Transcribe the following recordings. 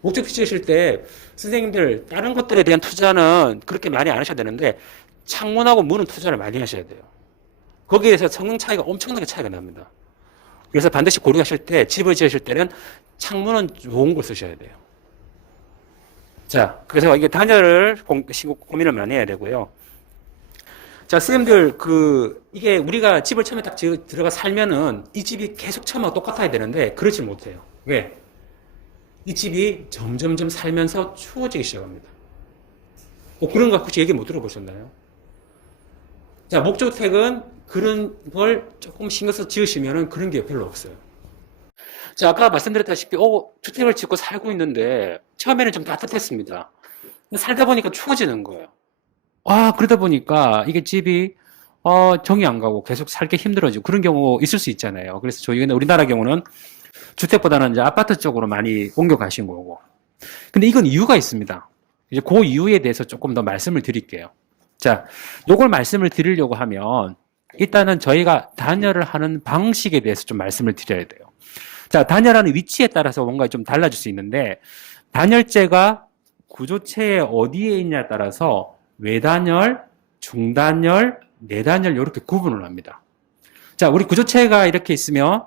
목적지 지으실 때 선생님들 다른 것들에 대한 투자는 그렇게 많이 안 하셔야 되는데 창문하고 문은 투자를 많이 하셔야 돼요. 거기에서 성능 차이가 엄청나게 차이가 납니다. 그래서 반드시 고려하실 때 집을 지으실 때는 창문은 좋은 걸 쓰셔야 돼요. 자, 그래서 이게 단열을 고민을 많이 해야 되고요. 자, 선생님들, 이게 우리가 집을 처음에 딱 들어가 살면은 이 집이 계속 처음하고 똑같아야 되는데, 그렇지 못해요. 왜? 이 집이 점점점 살면서 추워지기 시작합니다. 그런 거 혹시 얘기 못 들어보셨나요? 자, 목조택은 그런 걸 조금 신경 써서 지으시면은 그런 게 별로 없어요. 자, 아까 말씀드렸다시피, 주택을 짓고 살고 있는데, 처음에는 좀 따뜻했습니다. 살다 보니까 추워지는 거예요. 그러다 보니까 이게 집이 정이 안 가고 계속 살기 힘들어지고 그런 경우 있을 수 있잖아요. 그래서 저희는 우리나라 경우는 주택보다는 이제 아파트 쪽으로 많이 옮겨가신 거고. 근데 이건 이유가 있습니다. 이제 그 이유에 대해서 조금 더 말씀을 드릴게요. 자, 요걸 말씀을 드리려고 하면 일단은 저희가 단열을 하는 방식에 대해서 좀 말씀을 드려야 돼요. 자, 단열하는 위치에 따라서 뭔가 좀 달라질 수 있는데 단열재가 구조체의 어디에 있냐에 따라서 외단열, 중단열, 내단열 이렇게 구분을 합니다. 자, 우리 구조체가 이렇게 있으면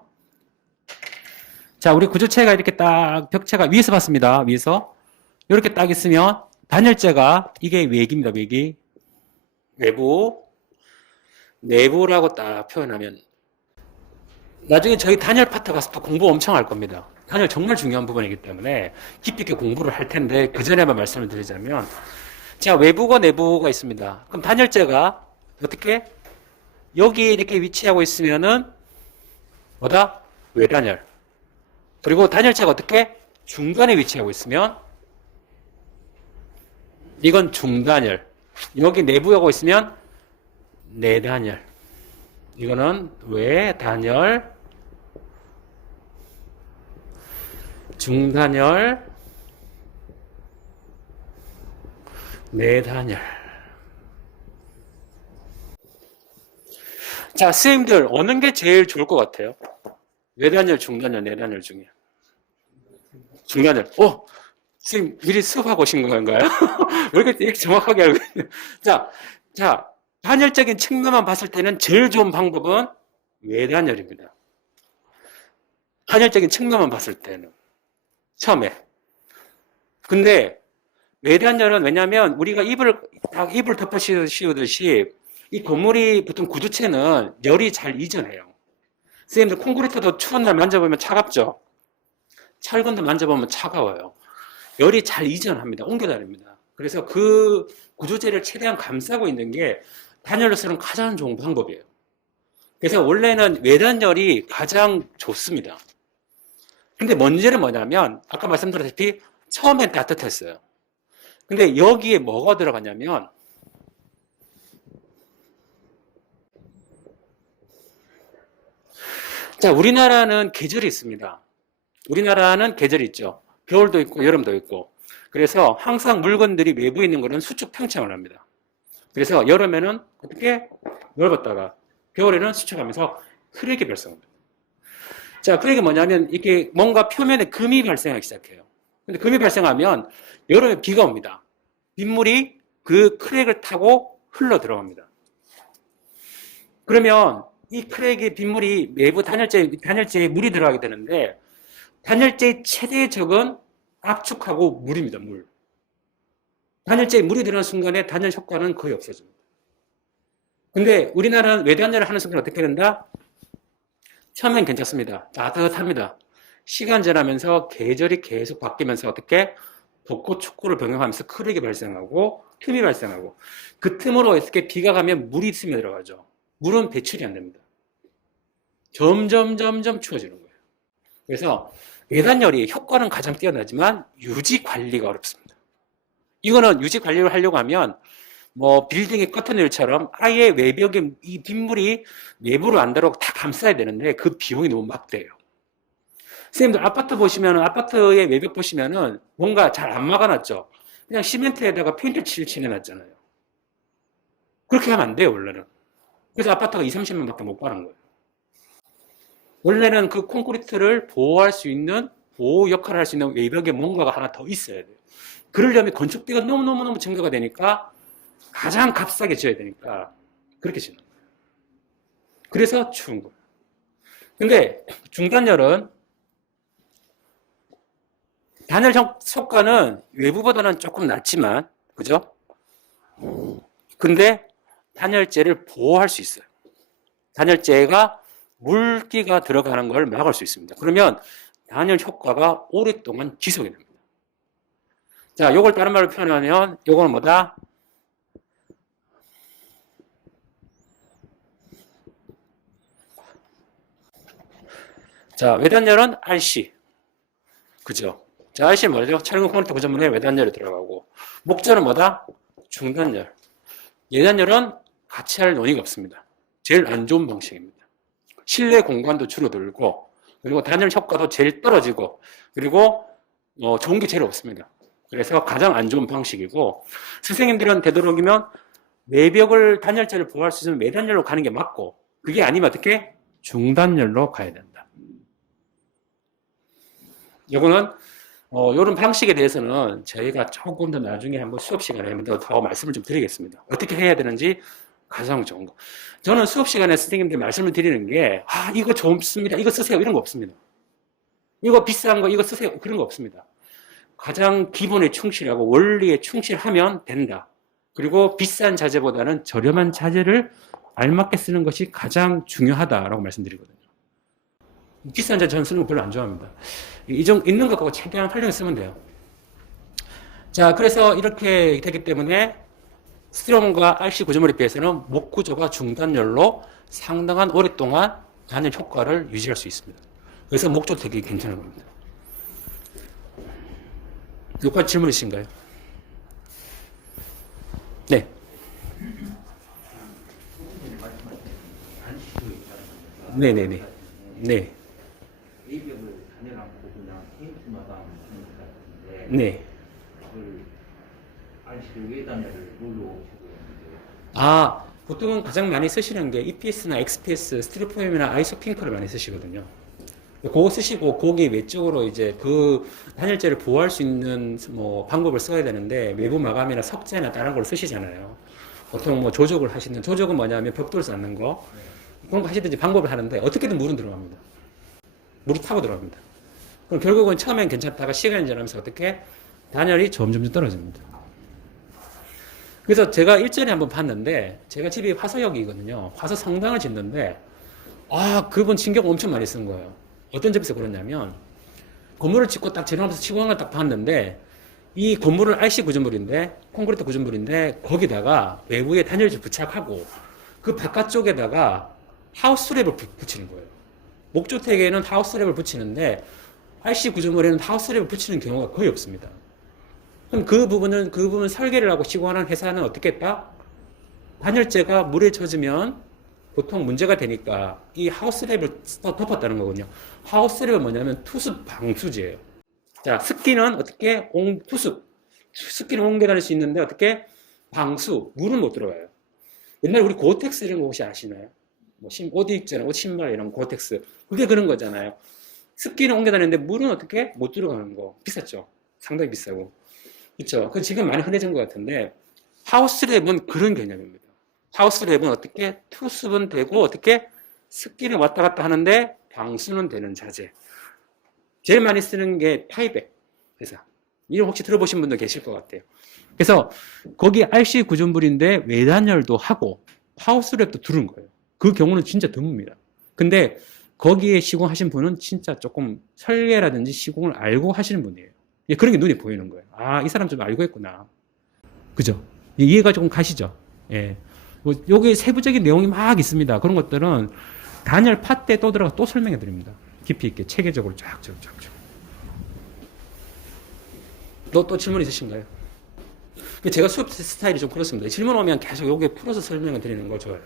자, 우리 구조체가 이렇게 딱 벽체가 위에서 봤습니다. 위에서 이렇게 딱 있으면 단열재가 이게 외기입니다. 외기. 외부, 내부라고 딱 표현하면 나중에 저희 단열 파트 가서 또 공부 엄청 할 겁니다. 단열 정말 중요한 부분이기 때문에 깊이 있게 공부를 할 텐데 그 전에만 말씀을 드리자면 자, 외부가 내부가 있습니다. 그럼 단열재가 어떻게? 여기 이렇게 위치하고 있으면은 뭐다? 외단열. 그리고 단열재가 어떻게? 중간에 위치하고 있으면 이건 중단열. 여기 내부에 하고 있으면 내단열. 이거는 외단열, 중단열, 내단열. 자, 선생님들 어느 게 제일 좋을 것 같아요? 외단열, 중단열, 내단열 중에. 중단열. 선생님 미리 수업하고 오신 건가요? 왜 이렇게 정확하게 알고 있어요? 자, 단열적인 측면만 봤을 때는 제일 좋은 방법은 외단열입니다. 단열적인 측면만 봤을 때는. 처음에. 근데 외단열은 왜냐면 우리가 이불 덮어 씌우듯이 이 건물이 보통 구조체는 열이 잘 이전해요. 선생님들 콘크리트도 추운 날 만져보면 차갑죠? 철근도 만져보면 차가워요. 열이 잘 이전합니다. 옮겨다닙니다. 그래서 그 구조체를 최대한 감싸고 있는 게 단열로서는 가장 좋은 방법이에요. 그래서 원래는 외단열이 가장 좋습니다. 근데 문제는 뭐냐면 아까 말씀드렸다시피 처음엔 따뜻했어요. 근데 여기에 뭐가 들어가냐면 자, 우리나라는 계절이 있습니다. 우리나라는 계절이 있죠. 겨울도 있고 여름도 있고. 그래서 항상 물건들이 외부에 있는 거는 수축 평창을 합니다. 그래서 여름에는 어떻게 넓었다가 겨울에는 수축하면서 크랙이 발생합니다. 자, 크랙이 뭐냐면 이게 뭔가 표면에 금이 발생하기 시작해요. 근데 금이 발생하면 여름에 비가 옵니다. 빗물이 그 크랙을 타고 흘러 들어갑니다. 그러면 이 크랙의 빗물이 외부 단열재에 물이 들어가게 되는데 단열재의 최대의 적은 압축하고 물입니다. 물. 단열재에 물이 들어가는 순간에 단열 효과는 거의 없어집니다. 근데 우리나라는 외단열을 하는 순간 어떻게 된다? 처음엔 괜찮습니다. 따뜻합니다. 시간 지나면서 계절이 계속 바뀌면서 어떻게 벚꽃 축구를 병행하면서 크랙이 발생하고 틈이 발생하고 그 틈으로 어떻게 비가 가면 물이 스며 들어가죠. 물은 배출이 안 됩니다. 점점 추워지는 거예요. 그래서 외단열이 효과는 가장 뛰어나지만 유지 관리가 어렵습니다. 이거는 유지 관리를 하려고 하면 뭐 빌딩의 커튼일처럼 아예 외벽에 이 빗물이 내부로 안 들어오고 다 감싸야 되는데 그 비용이 너무 막대해요. 선생님들 아파트 보시면 아파트의 외벽 보시면은 뭔가 잘 안 막아놨죠. 그냥 시멘트에다가 페인트 칠해놨잖아요. 그렇게 하면 안 돼요 원래는. 그래서 아파트가 2, 30만 밖에 못 가는 거예요. 원래는 그 콘크리트를 보호할 수 있는 보호 역할을 할 수 있는 외벽에 뭔가가 하나 더 있어야 돼요. 그러려면 건축비가 너무너무너무 증가가 되니까 가장 값싸게 지어야 되니까 그렇게 짓는 거예요. 그래서 추운 거예요. 근데 중단열은 단열 효과는 외부보다는 조금 낮지만, 그죠? 근데 단열재를 보호할 수 있어요. 단열재가 물기가 들어가는 걸 막을 수 있습니다. 그러면 단열 효과가 오랫동안 지속이 됩니다. 자, 요걸 다른 말로 표현하면 요거는 뭐다? 자, 외단열은 RC. 그죠? 자, RC는 뭐죠? 촬영 콘크리트 구조물에 외단열이 들어가고, 목재는 뭐다? 중단열. 예단열은 같이 할 논의가 없습니다. 제일 안 좋은 방식입니다. 실내 공간도 줄어들고, 그리고 단열 효과도 제일 떨어지고, 그리고 좋은 게 제일 없습니다. 그래서 가장 안 좋은 방식이고, 선생님들은 되도록이면 외벽을 단열재를 보호할 수 있으면 외단열로 가는 게 맞고, 그게 아니면 어떻게? 중단열로 가야 된다. 이거는 이런 방식에 대해서는 저희가 조금 더 나중에 한번 수업 시간에 더 말씀을 좀 드리겠습니다. 어떻게 해야 되는지 가장 좋은 거. 저는 수업 시간에 선생님들 말씀을 드리는 게, 이거 좋습니다. 이거 쓰세요. 이런 거 없습니다. 이거 비싼 거, 이거 쓰세요. 그런 거 없습니다. 가장 기본에 충실하고 원리에 충실하면 된다. 그리고 비싼 자재보다는 저렴한 자재를 알맞게 쓰는 것이 가장 중요하다라고 말씀드리거든요. 비싼 자재 저는 쓰는 거 별로 안 좋아합니다. 있는 것 갖고 최대한 활용해 쓰면 돼요. 자, 그래서 이렇게 되기 때문에 스티로폼과 RC 구조물에 비해서는 목 구조가 중단열로 상당한 오랫동안 단열 효과를 유지할 수 있습니다. 그래서 목조 되게 괜찮은 겁니다. 여기까지 질문 있으신가요? 네. 네네네. 네. 외벽을 단열 않고 그냥 페인트마다 하는 것 같은데 네. 그걸 RC를 외단열을 뭘로 적용하는데 보통은 가장 많이 쓰시는 게 EPS나 XPS, 스티로폼이나 아이소핑크를 많이 쓰시거든요. 그거 쓰시고 거기 외적으로 이제 그 단열재를 보호할 수 있는 방법을 써야 되는데 외부 마감이나 석재나 다른 걸 쓰시잖아요. 보통 조적을 하시는, 조적은 뭐냐면 벽돌 쌓는 거 그런 거 하시든지 방법을 하는데 어떻게든 물은 들어갑니다. 물이 타고 들어갑니다. 그럼 결국은 처음엔 괜찮다가 시간이 지나면서 어떻게 단열이 점점 떨어집니다. 그래서 제가 일전에 한번 봤는데, 제가 집이 화서역이거든요. 화서 성당을 짓는데, 그분 신경 엄청 많이 쓴 거예요. 어떤 점에서 그러냐면, 건물을 짓고 딱 지나면서 시공한 걸 딱 봤는데, 이 건물은 RC 구조물인데, 콘크리트 구조물인데, 거기다가 외부에 단열재 부착하고, 그 바깥쪽에다가 하우스랩을 붙이는 거예요. 목조택에는 하우스랩을 붙이는데, RC 구조물에는 하우스랩을 붙이는 경우가 거의 없습니다. 그럼 그 부분 설계를 하고 시공하는 회사는 어떻게 했다? 단열재가 물에 젖으면 보통 문제가 되니까 이 하우스랩을 덮었다는 거거든요. 하우스랩은 뭐냐면 투습 방수제예요. 자, 습기는 어떻게? 투습. 습기는 옮겨다닐 수 있는데 어떻게? 방수. 물은 못 들어가요. 옛날에 우리 고텍스 이런 거 혹시 아시나요? 옷 입잖아요. 옷 신발 이런 고텍스. 그게 그런 거잖아요. 습기는 옮겨다니는데 물은 어떻게? 못 들어가는 거. 비쌌죠? 상당히 비싸고. 그렇죠. 그 지금 많이 흔해진 것 같은데 하우스랩은 그런 개념입니다. 하우스랩은 어떻게 투습은 되고 어떻게 습기는 왔다 갔다 하는데 방수는 되는 자재. 제일 많이 쓰는 게 타이백 회사. 이름 혹시 들어보신 분도 계실 것 같아요. 그래서 거기 RC 구조물인데 외단열도 하고 하우스랩도 두른 거예요. 그 경우는 진짜 드뭅니다. 근데 거기에 시공하신 분은 진짜 조금 설계라든지 시공을 알고 하시는 분이에요. 그런 게 눈에 보이는 거예요. 이 사람 좀 알고 있구나. 그죠? 이해가 조금 가시죠? 예. 여기 세부적인 내용이 막 있습니다. 그런 것들은 단열 파 때 또 들어가 또 설명해 드립니다. 깊이 있게, 체계적으로 쫙쫙쫙. 또 질문 있으신가요? 제가 수업 스타일이 좀 그렇습니다. 질문 오면 계속 여기에 풀어서 설명을 드리는 거 좋아요.